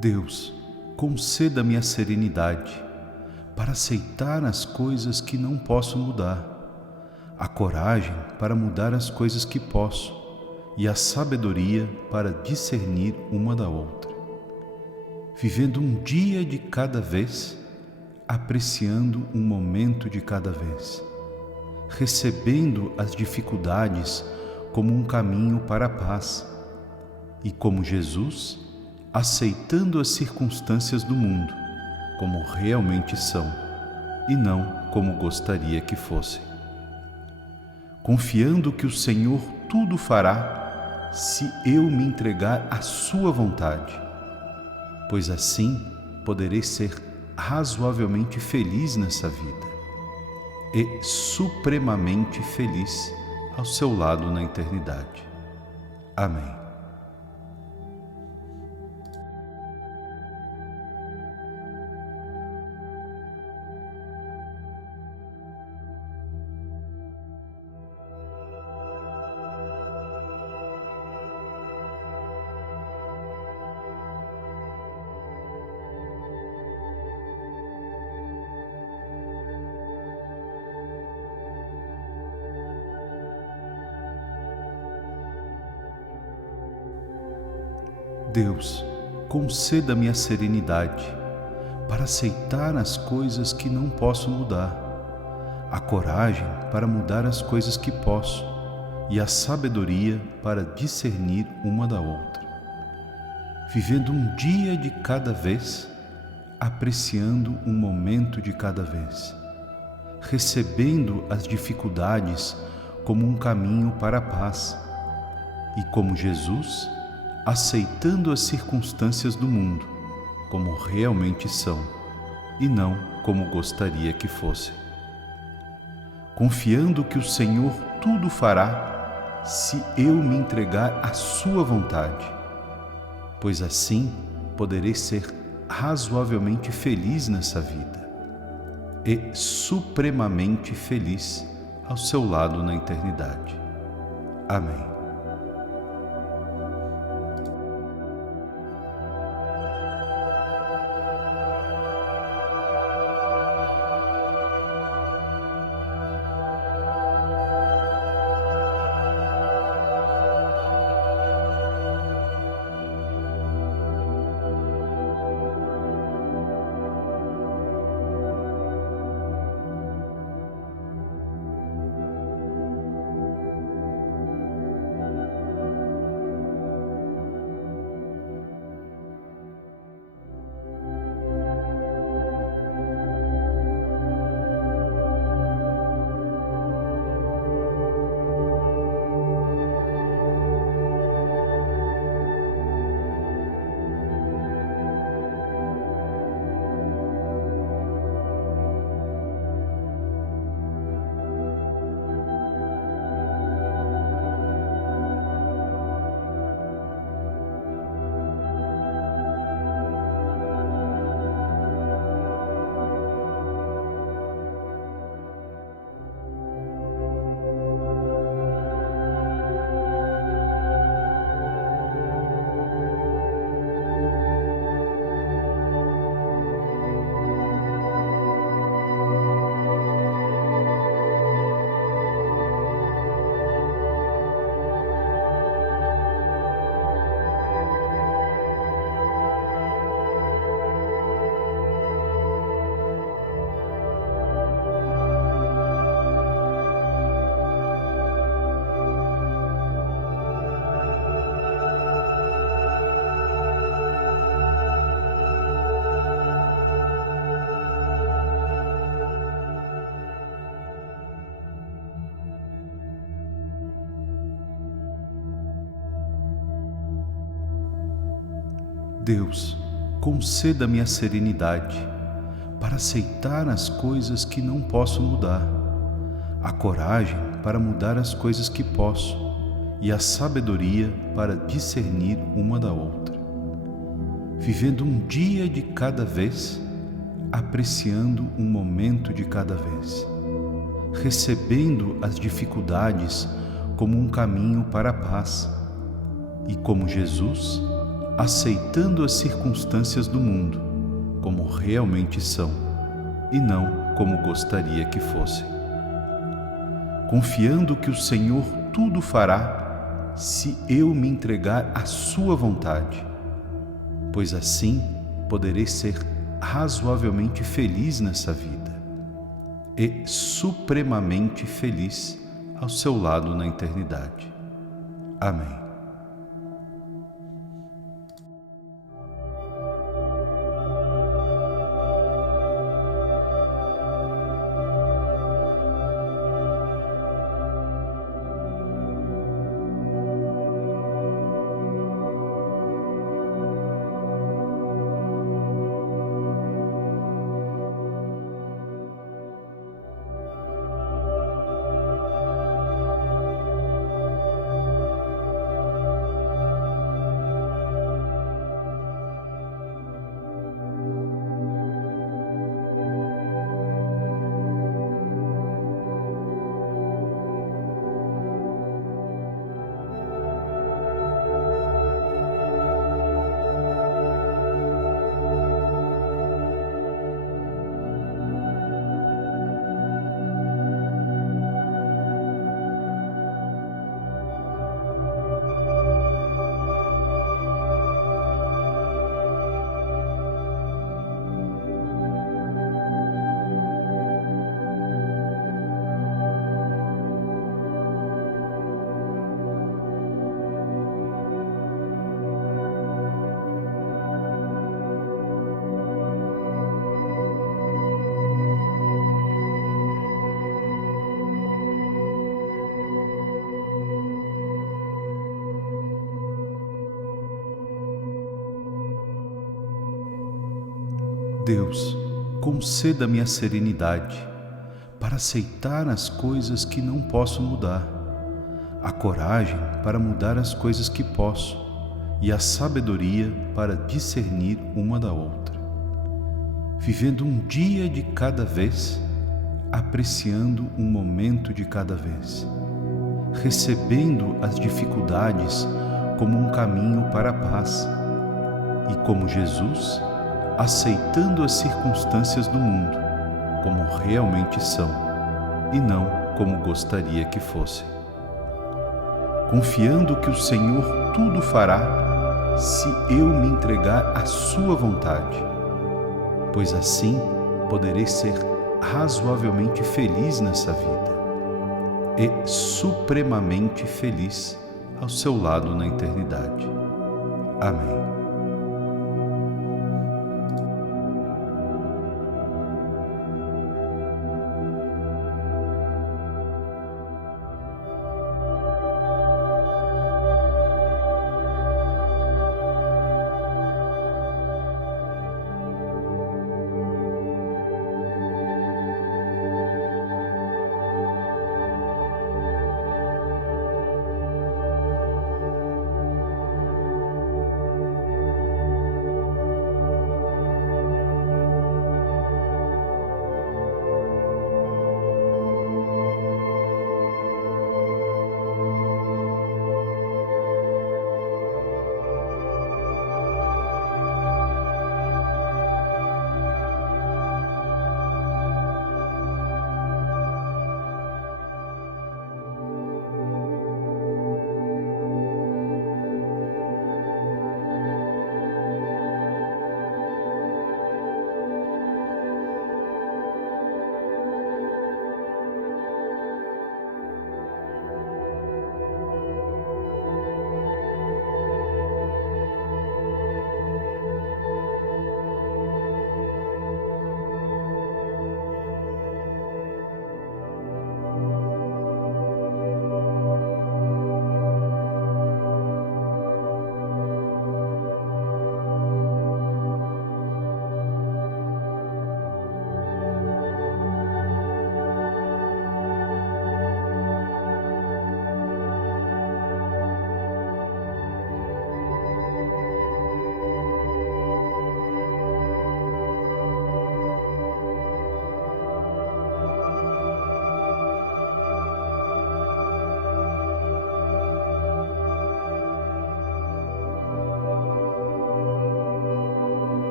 Deus, conceda-me a serenidade para aceitar as coisas que não posso mudar, a coragem para mudar as coisas que posso e a sabedoria para discernir uma da outra. Vivendo um dia de cada vez, apreciando um momento de cada vez, recebendo as dificuldades como um caminho para a paz e, como Jesus, aceitando as circunstâncias do mundo como realmente são e não como gostaria que fossem. Confiando que o Senhor tudo fará se eu me entregar à sua vontade, pois assim poderei ser razoavelmente feliz nessa vida e supremamente feliz ao seu lado na eternidade. Amém. Deus, conceda-me a serenidade para aceitar as coisas que não posso mudar, a coragem para mudar as coisas que posso e a sabedoria para discernir uma da outra. Vivendo um dia de cada vez, apreciando um momento de cada vez, recebendo as dificuldades como um caminho para a paz e, como Jesus, aceitando as circunstâncias do mundo como realmente são e não como gostaria que fossem. Confiando que o Senhor tudo fará se eu me entregar à sua vontade, pois assim poderei ser razoavelmente feliz nessa vida e supremamente feliz ao seu lado na eternidade. Amém. Deus, conceda-me a serenidade para aceitar as coisas que não posso mudar, a coragem para mudar as coisas que posso e a sabedoria para discernir uma da outra. Vivendo um dia de cada vez, apreciando um momento de cada vez, recebendo as dificuldades como um caminho para a paz e, como Jesus, aceitando as circunstâncias do mundo como realmente são e não como gostaria que fossem. Confiando que o Senhor tudo fará se eu me entregar à sua vontade, pois assim poderei ser razoavelmente feliz nessa vida e supremamente feliz ao seu lado na eternidade. Amém. Deus, conceda-me a serenidade para aceitar as coisas que não posso mudar, a coragem para mudar as coisas que posso e a sabedoria para discernir uma da outra, vivendo um dia de cada vez, apreciando um momento de cada vez, recebendo as dificuldades como um caminho para a paz e, como Jesus, aceitando as circunstâncias do mundo como realmente são e não como gostaria que fossem. Confiando que o Senhor tudo fará se eu me entregar à sua vontade, pois assim poderei ser razoavelmente feliz nessa vida e supremamente feliz ao seu lado na eternidade. Amém.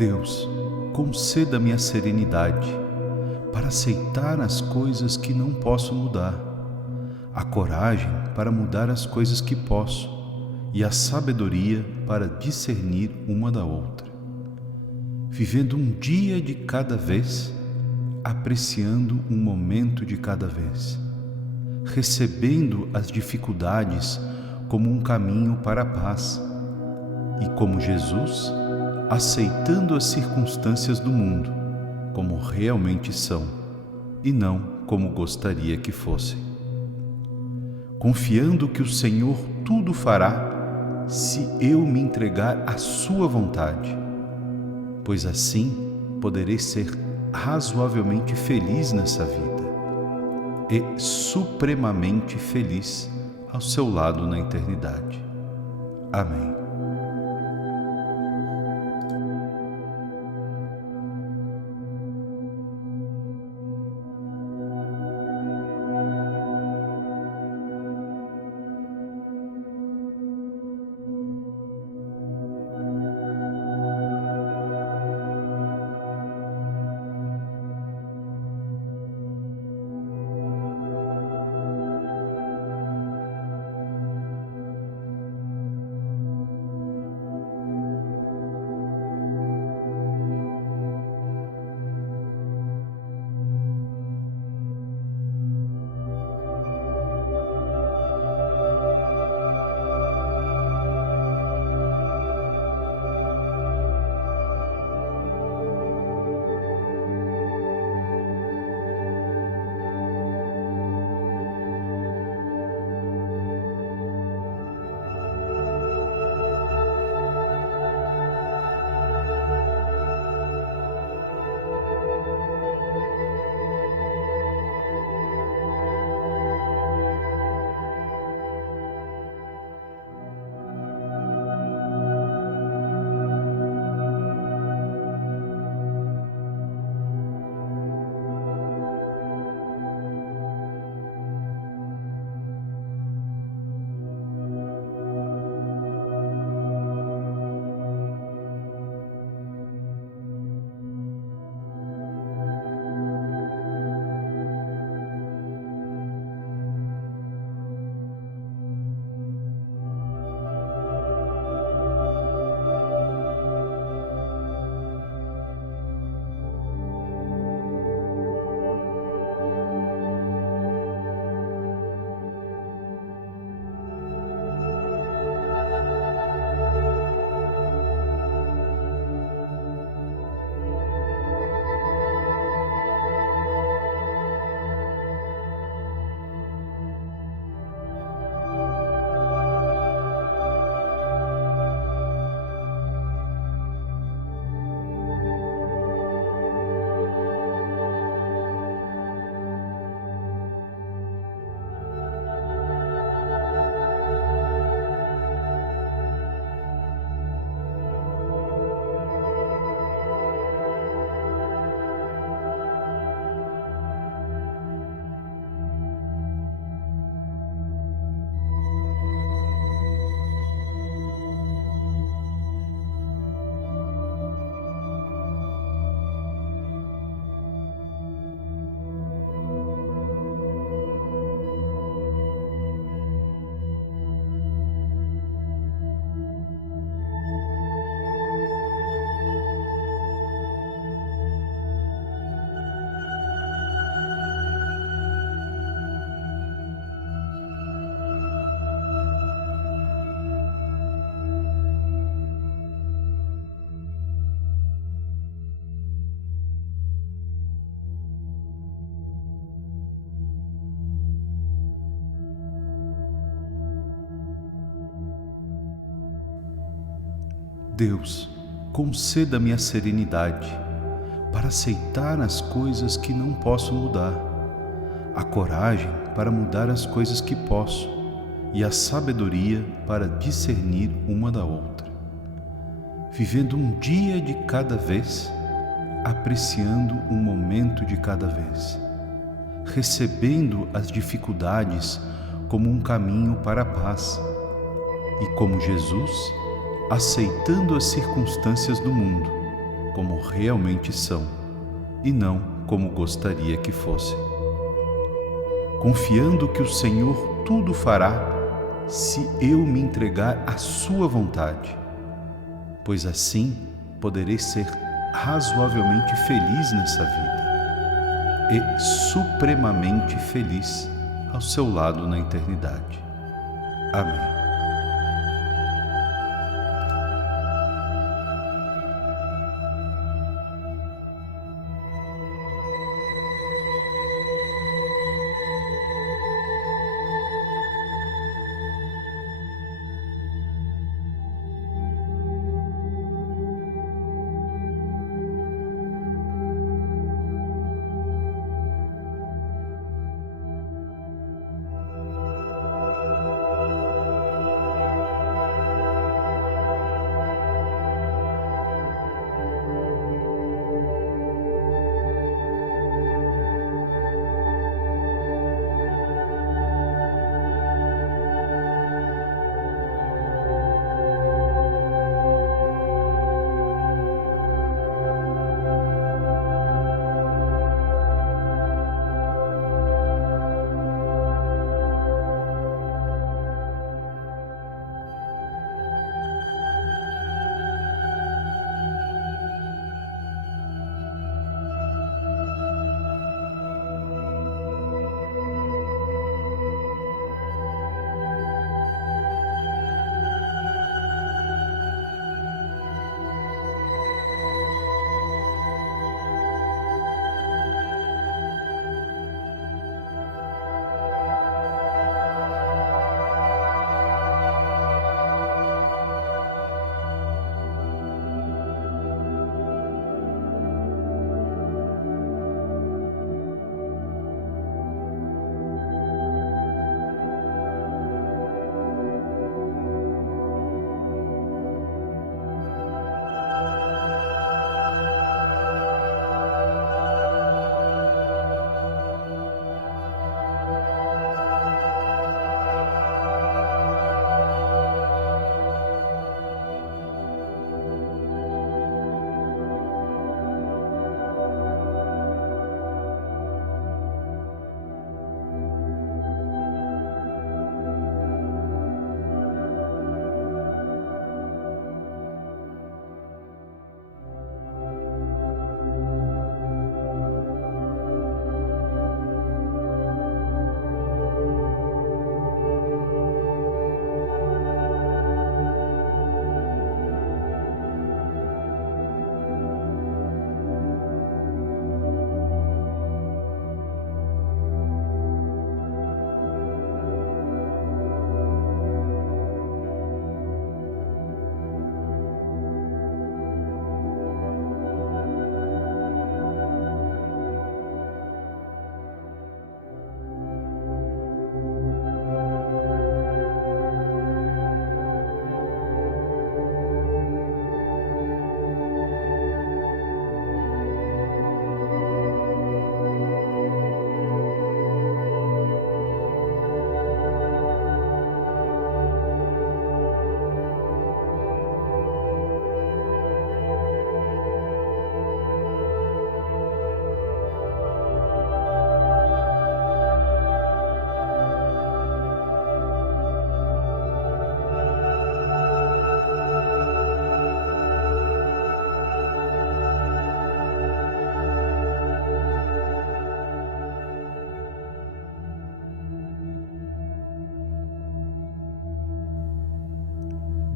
Deus, conceda-me a serenidade para aceitar as coisas que não posso mudar, a coragem para mudar as coisas que posso e a sabedoria para discernir uma da outra. Vivendo um dia de cada vez, apreciando um momento de cada vez, recebendo as dificuldades como um caminho para a paz e, como Jesus, aceitando as circunstâncias do mundo como realmente são e não como gostaria que fossem. Confiando que o Senhor tudo fará se eu me entregar à sua vontade, pois assim poderei ser razoavelmente feliz nessa vida e supremamente feliz ao seu lado na eternidade. Amém. Deus, conceda-me a serenidade para aceitar as coisas que não posso mudar, a coragem para mudar as coisas que posso e a sabedoria para discernir uma da outra. Vivendo um dia de cada vez, apreciando um momento de cada vez, recebendo as dificuldades como um caminho para a paz e, como Jesus, aceitando as circunstâncias do mundo como realmente são, e não como gostaria que fossem. Confiando que o Senhor tudo fará se eu me entregar à sua vontade, pois assim poderei ser razoavelmente feliz nessa vida e supremamente feliz ao seu lado na eternidade. Amém.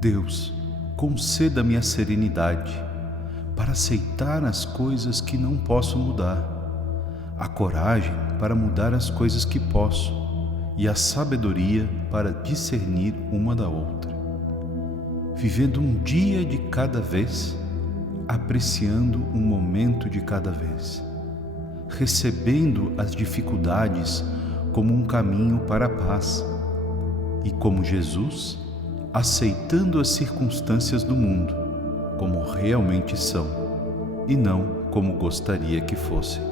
Deus, conceda-me a serenidade para aceitar as coisas que não posso mudar, a coragem para mudar as coisas que posso e a sabedoria para discernir uma da outra, vivendo um dia de cada vez, apreciando um momento de cada vez, recebendo as dificuldades como um caminho para a paz e, como Jesus, aceitando as circunstâncias do mundo como realmente são e não como gostaria que fossem.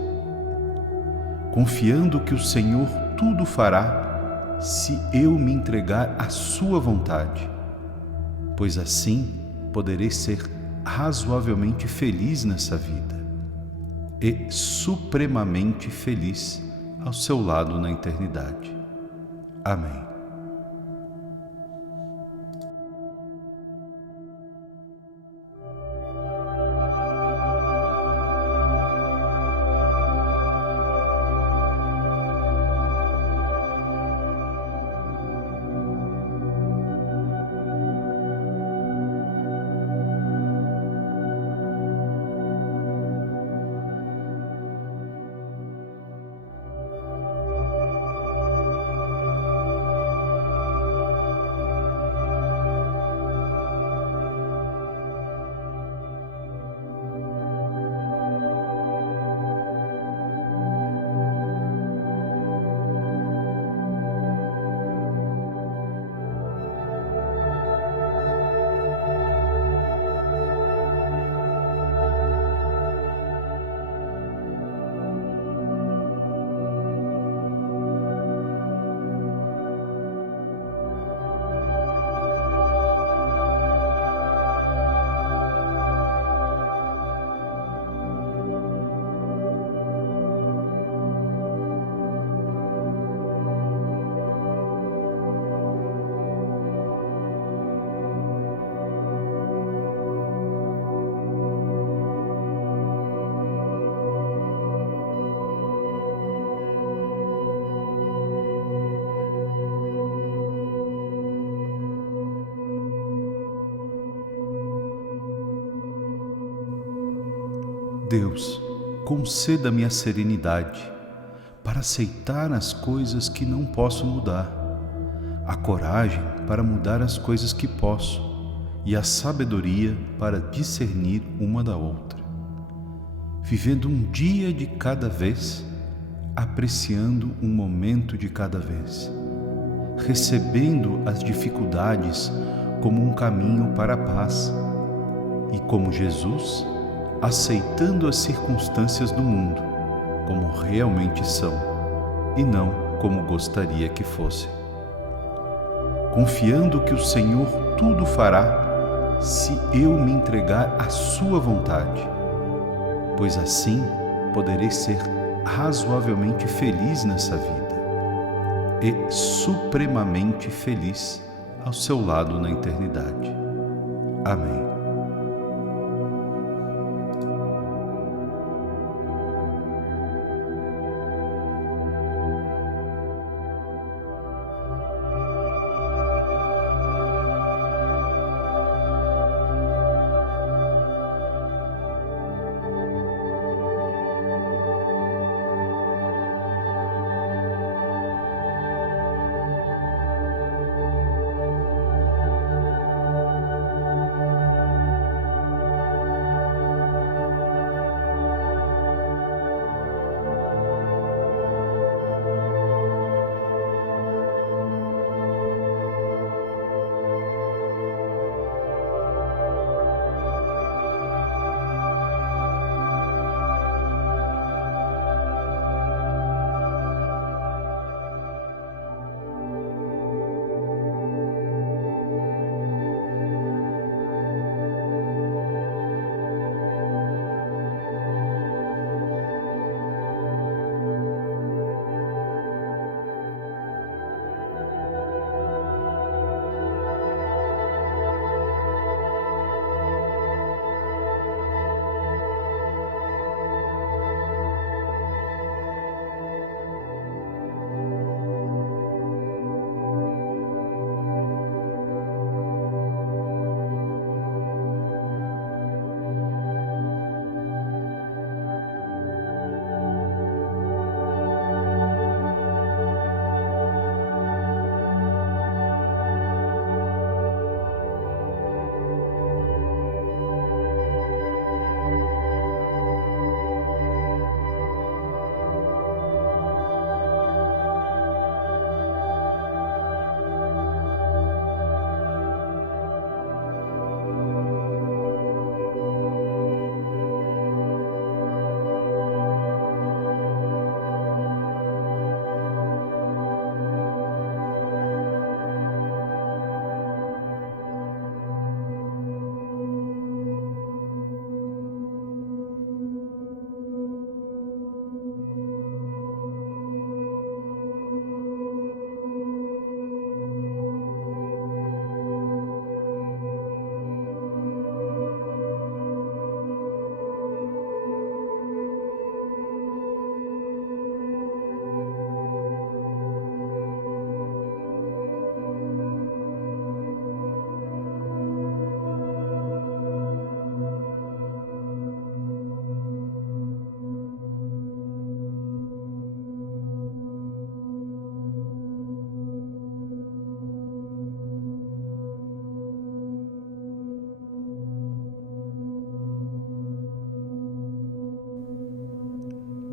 Confiando que o Senhor tudo fará se eu me entregar à sua vontade, pois assim poderei ser razoavelmente feliz nessa vida e supremamente feliz ao seu lado na eternidade. Amém. Deus, conceda-me a serenidade para aceitar as coisas que não posso mudar, a coragem para mudar as coisas que posso e a sabedoria para discernir uma da outra, vivendo um dia de cada vez, apreciando um momento de cada vez, recebendo as dificuldades como um caminho para a paz e, como Jesus, aceitando as circunstâncias do mundo como realmente são e não como gostaria que fossem. Confiando que o Senhor tudo fará se eu me entregar à sua vontade, pois assim poderei ser razoavelmente feliz nessa vida e supremamente feliz ao seu lado na eternidade. Amém.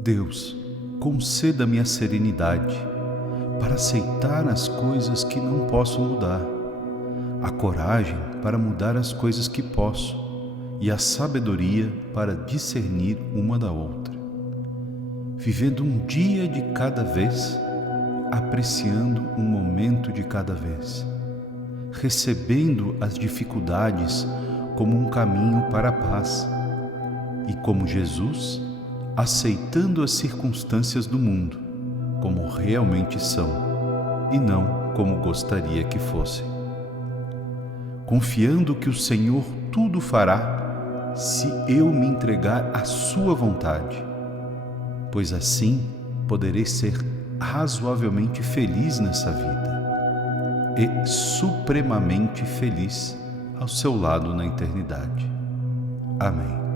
Deus, conceda-me a serenidade para aceitar as coisas que não posso mudar, a coragem para mudar as coisas que posso e a sabedoria para discernir uma da outra. Vivendo um dia de cada vez, apreciando um momento de cada vez, recebendo as dificuldades como um caminho para a paz e, como Jesus, aceitando as circunstâncias do mundo como realmente são e não como gostaria que fossem. Confiando que o Senhor tudo fará se eu me entregar à sua vontade, pois assim poderei ser razoavelmente feliz nessa vida e supremamente feliz ao seu lado na eternidade. Amém.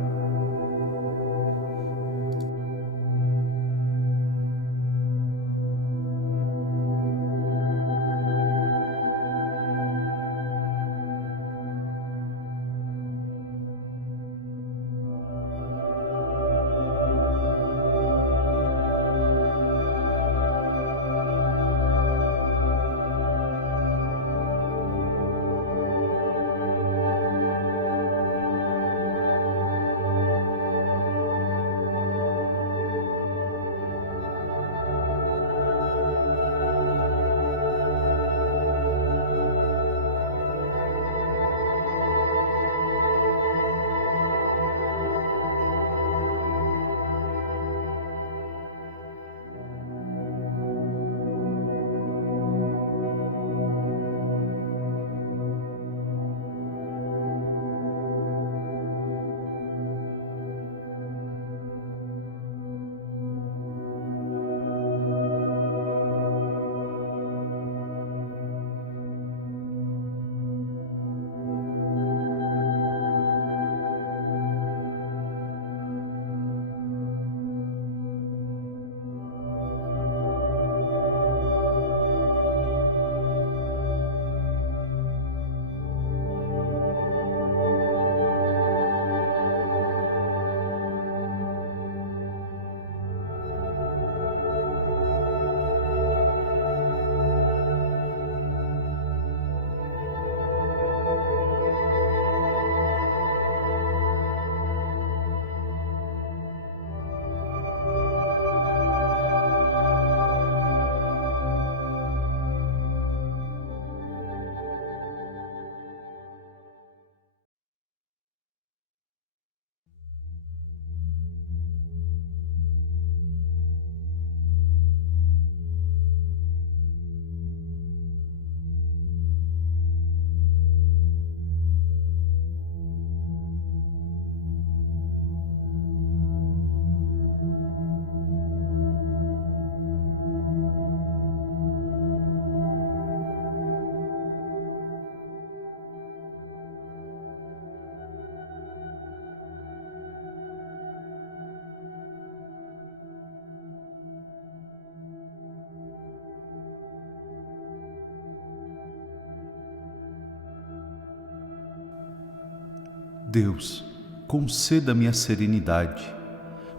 Deus, conceda-me a serenidade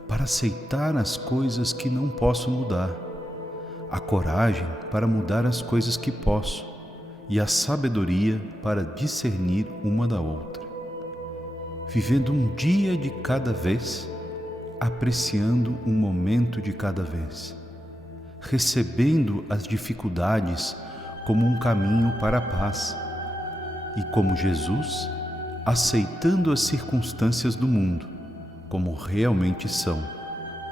para aceitar as coisas que não posso mudar, a coragem para mudar as coisas que posso e a sabedoria para discernir uma da outra. Vivendo um dia de cada vez, apreciando um momento de cada vez, recebendo as dificuldades como um caminho para a paz e, como Jesus, aceitando as circunstâncias do mundo como realmente são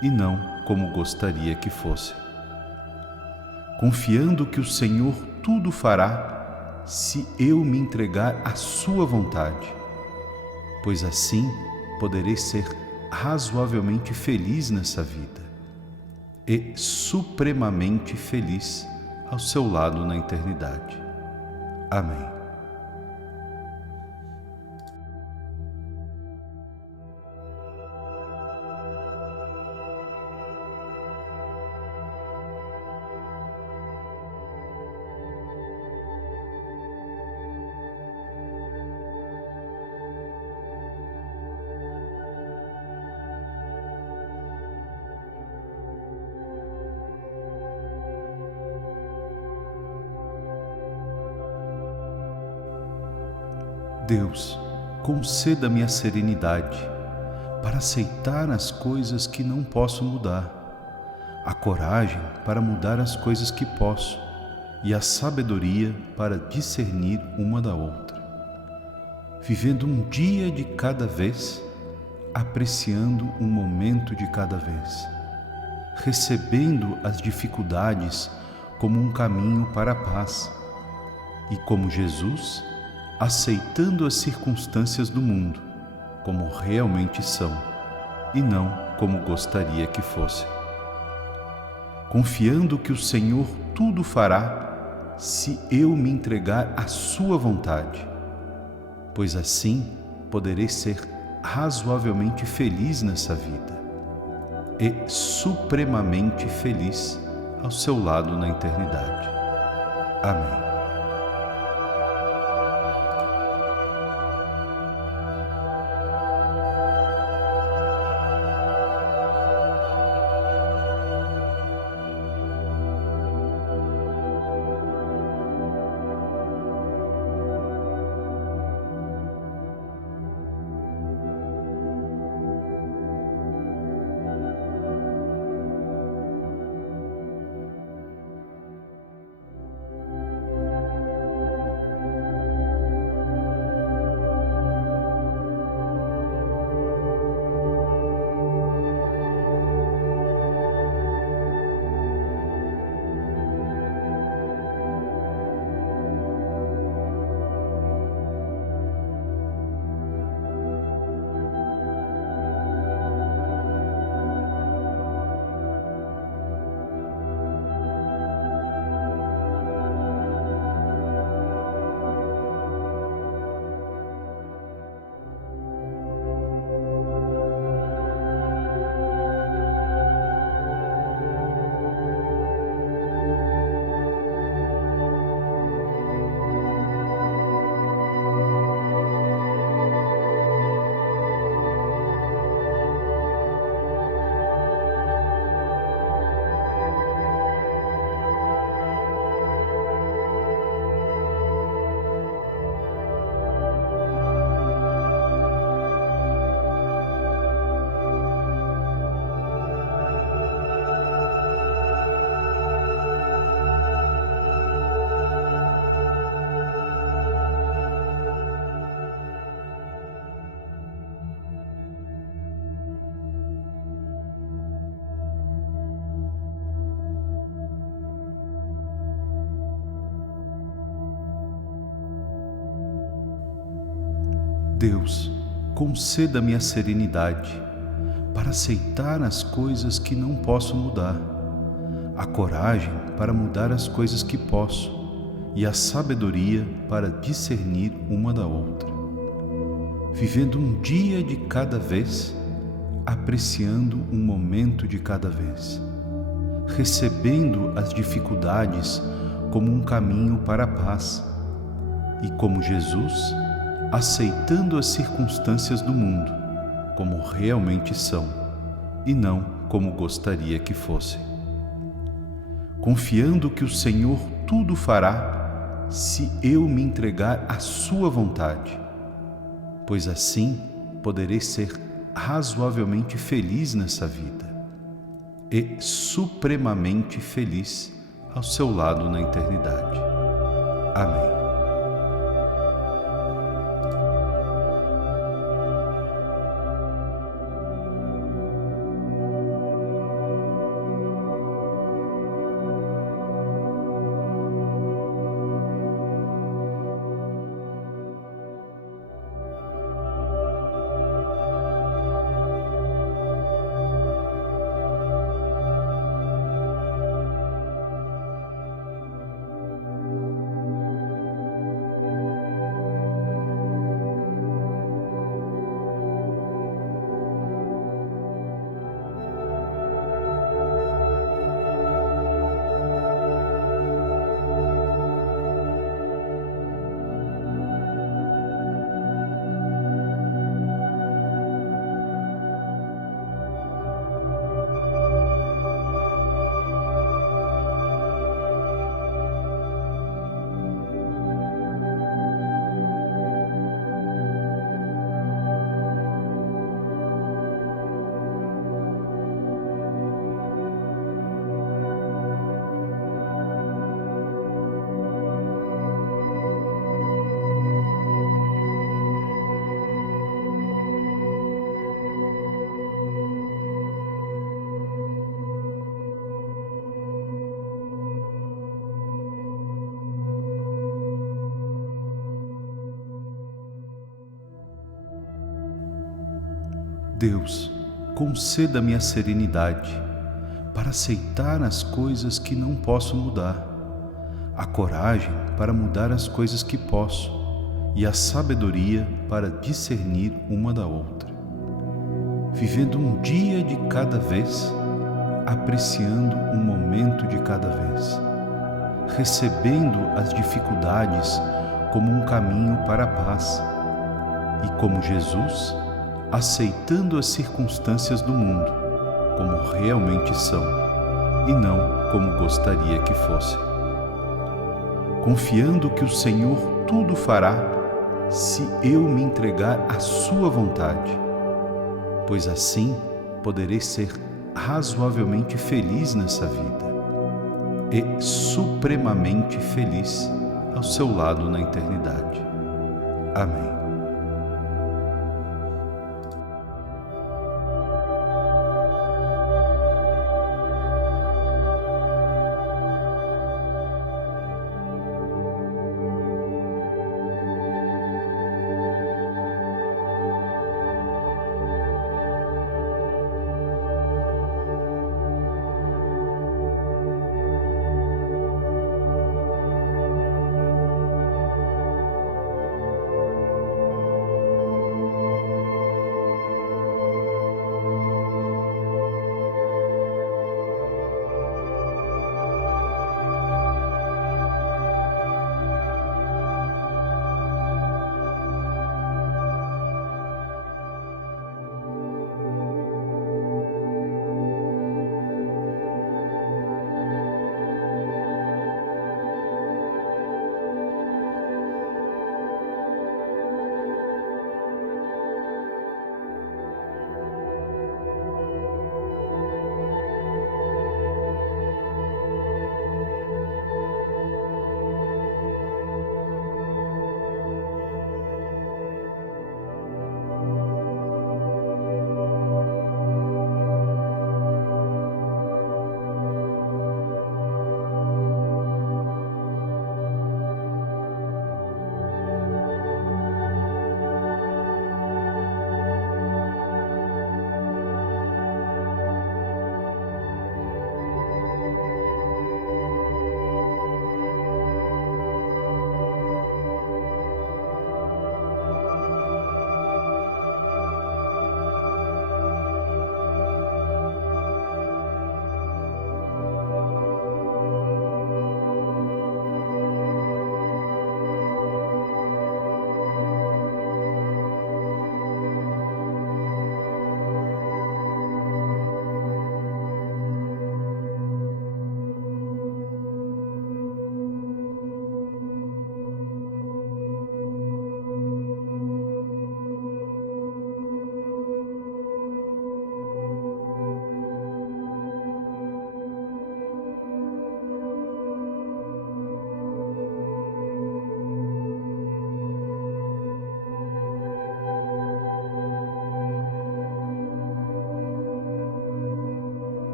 e não como gostaria que fossem. Confiando que o Senhor tudo fará se eu me entregar à sua vontade, pois assim poderei ser razoavelmente feliz nessa vida e supremamente feliz ao seu lado na eternidade. Amém. Deus, conceda-me a serenidade para aceitar as coisas que não posso mudar, a coragem para mudar as coisas que posso e a sabedoria para discernir uma da outra. Vivendo um dia de cada vez, apreciando um momento de cada vez, recebendo as dificuldades como um caminho para a paz e, como Jesus, aceitando as circunstâncias do mundo como realmente são e não como gostaria que fossem. Confiando que o Senhor tudo fará se eu me entregar à sua vontade, pois assim poderei ser razoavelmente feliz nessa vida e supremamente feliz ao seu lado na eternidade. Amém. Deus, conceda-me a serenidade para aceitar as coisas que não posso mudar, a coragem para mudar as coisas que posso e a sabedoria para discernir uma da outra. Vivendo um dia de cada vez, apreciando um momento de cada vez, recebendo as dificuldades como um caminho para a paz e, como Jesus, aceitando as circunstâncias do mundo como realmente são e não como gostaria que fossem. Confiando que o Senhor tudo fará se eu me entregar à sua vontade, pois assim poderei ser razoavelmente feliz nessa vida e supremamente feliz ao seu lado na eternidade. Amém. Deus, conceda-me a serenidade para aceitar as coisas que não posso mudar, a coragem para mudar as coisas que posso e a sabedoria para discernir uma da outra. Vivendo um dia de cada vez, apreciando um momento de cada vez, recebendo as dificuldades como um caminho para a paz e, como Jesus, aceitando as circunstâncias do mundo como realmente são e não como gostaria que fossem. Confiando que o Senhor tudo fará se eu me entregar à sua vontade, pois assim poderei ser razoavelmente feliz nessa vida e supremamente feliz ao seu lado na eternidade. Amém.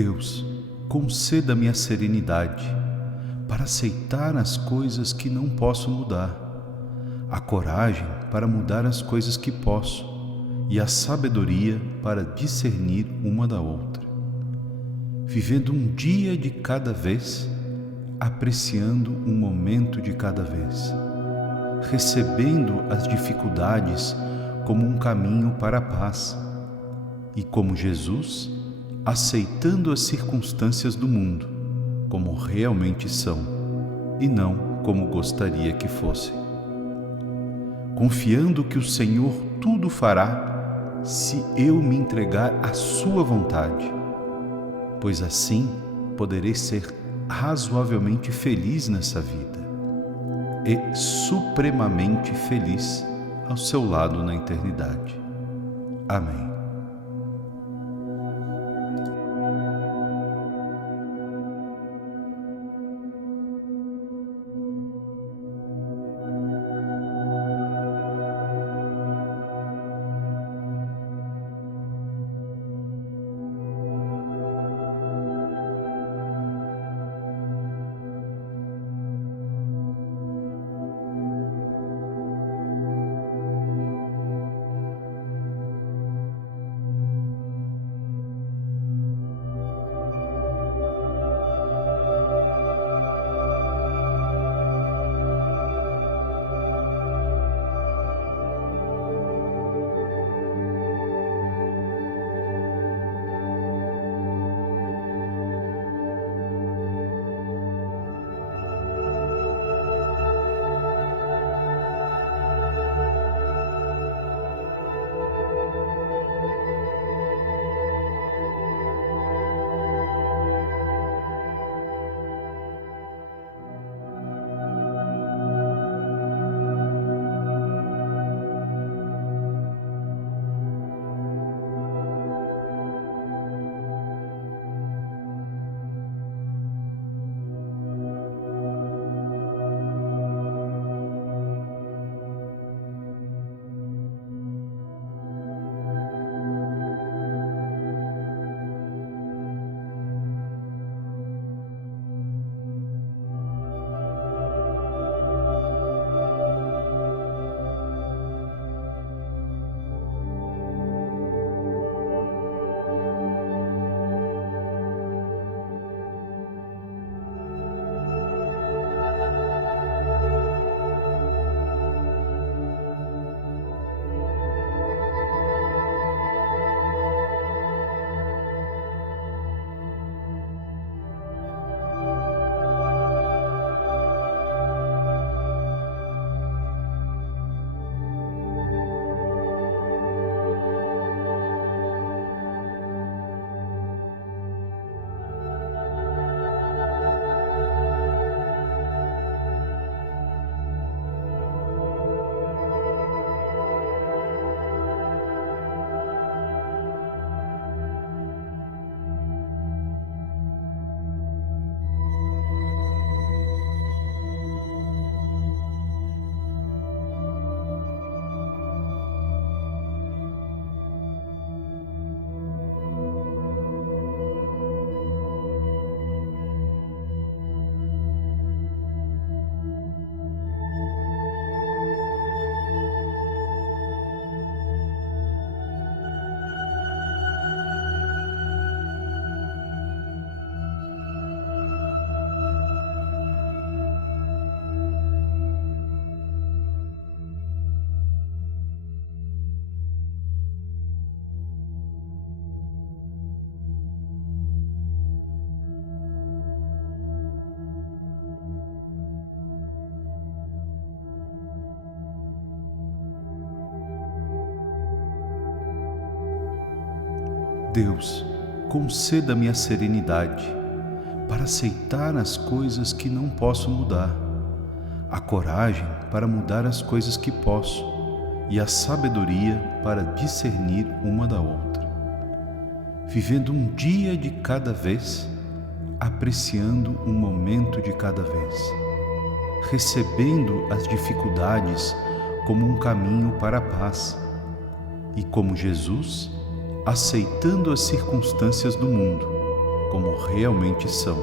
Deus, conceda-me a serenidade para aceitar as coisas que não posso mudar, a coragem para mudar as coisas que posso e a sabedoria para discernir uma da outra. Vivendo um dia de cada vez, apreciando um momento de cada vez, recebendo as dificuldades como um caminho para a paz e, como Jesus, aceitando as circunstâncias do mundo como realmente são e não como gostaria que fossem. Confiando que o Senhor tudo fará se eu me entregar à sua vontade, pois assim poderei ser razoavelmente feliz nessa vida e supremamente feliz ao seu lado na eternidade. Amém. Deus, conceda-me a serenidade para aceitar as coisas que não posso mudar, a coragem para mudar as coisas que posso e a sabedoria para discernir uma da outra. Vivendo um dia de cada vez, apreciando um momento de cada vez, recebendo as dificuldades como um caminho para a paz e, como Jesus, aceitando as circunstâncias do mundo como realmente são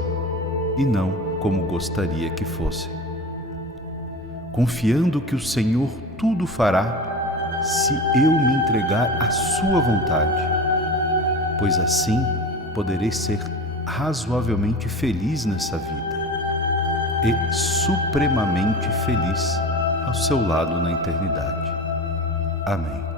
e não como gostaria que fossem. Confiando que o Senhor tudo fará se eu me entregar à sua vontade, pois assim poderei ser razoavelmente feliz nessa vida e supremamente feliz ao seu lado na eternidade. Amém.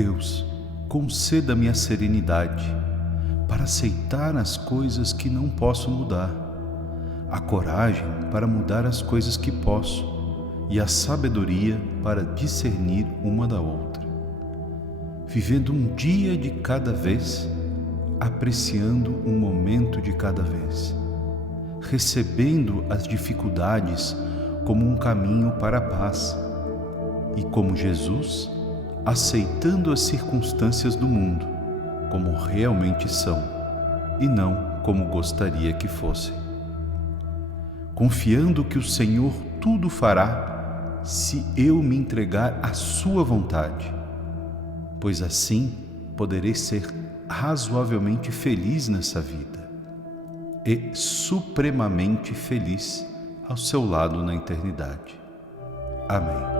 Deus, conceda-me a serenidade para aceitar as coisas que não posso mudar, a coragem para mudar as coisas que posso e a sabedoria para discernir uma da outra. vivendo um dia de cada vez, apreciando um momento de cada vez, recebendo as dificuldades como um caminho para a paz e, como Jesus, aceitando as circunstâncias do mundo como realmente são e não como gostaria que fossem, confiando que o Senhor tudo fará se eu me entregar à sua vontade, pois assim poderei ser razoavelmente feliz nessa vida e supremamente feliz ao seu lado na eternidade. Amém.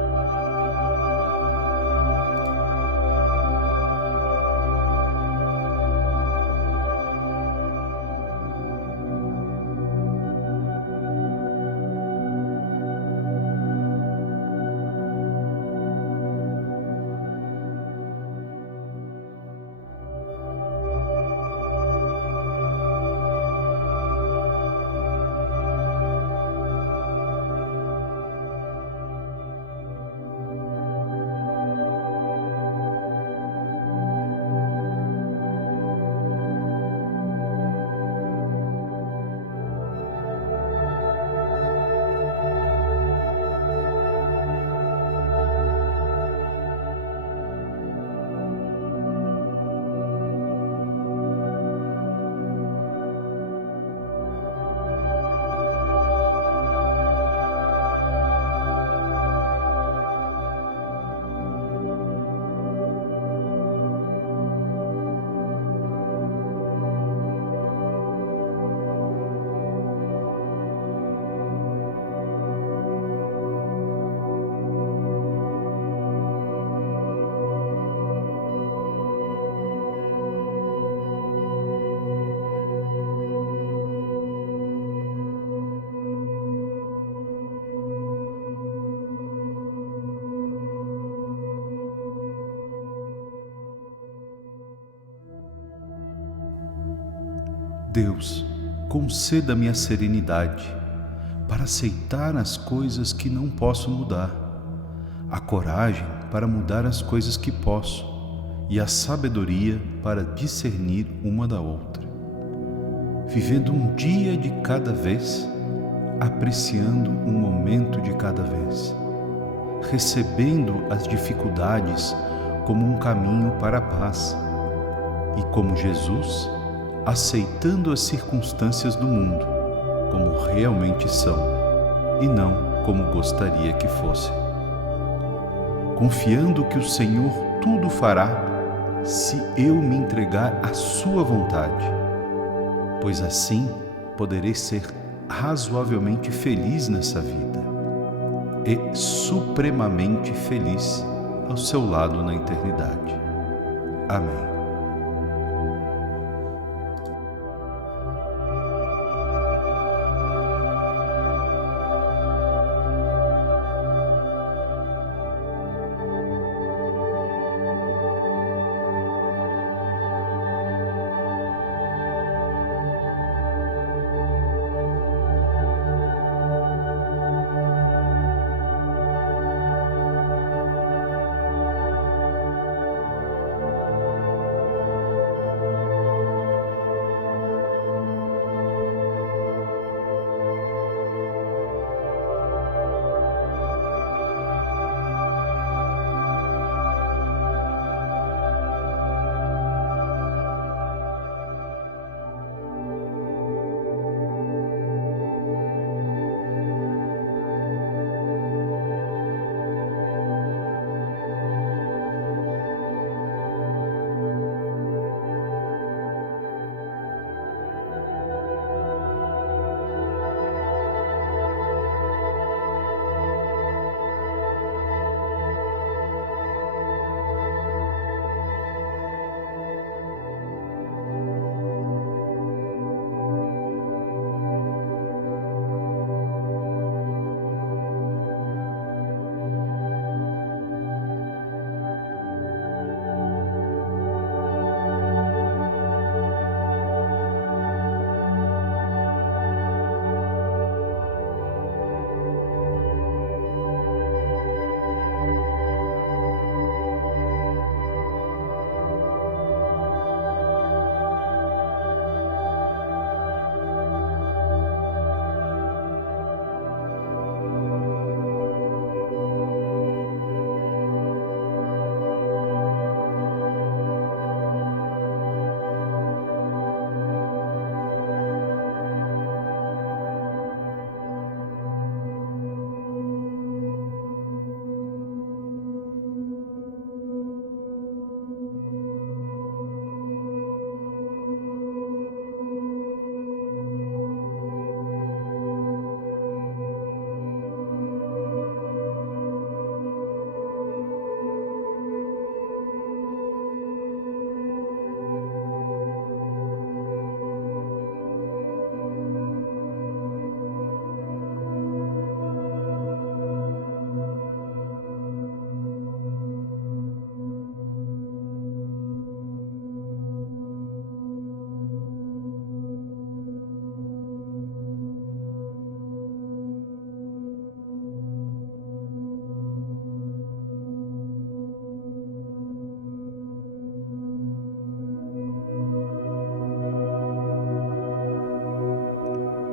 Deus, conceda-me a serenidade para aceitar as coisas que não posso mudar, a coragem para mudar as coisas que posso e a sabedoria para discernir uma da outra, vivendo um dia de cada vez, apreciando um momento de cada vez, recebendo as dificuldades como um caminho para a paz e, como Jesus, aceitando as circunstâncias do mundo como realmente são e não como gostaria que fossem, confiando que o Senhor tudo fará se eu me entregar à sua vontade, pois assim poderei ser razoavelmente feliz nessa vida e supremamente feliz ao seu lado na eternidade. Amém.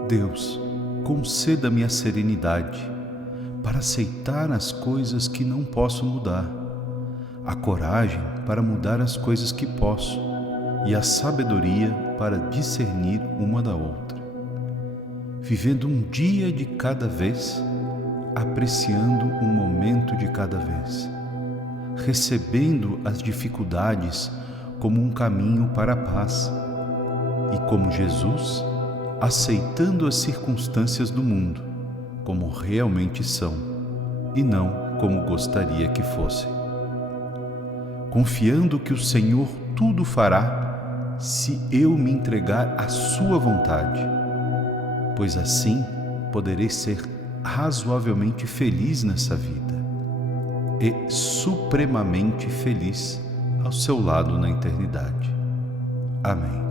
Deus, conceda-me a serenidade para aceitar as coisas que não posso mudar, a coragem para mudar as coisas que posso e a sabedoria para discernir uma da outra. Vivendo um dia de cada vez, apreciando um momento de cada vez, recebendo as dificuldades como um caminho para a paz e, como Jesus, aceitando as circunstâncias do mundo como realmente são e não como gostaria que fossem. Confiando que o Senhor tudo fará se eu me entregar à sua vontade, pois assim poderei ser razoavelmente feliz nessa vida e supremamente feliz ao seu lado na eternidade. Amém.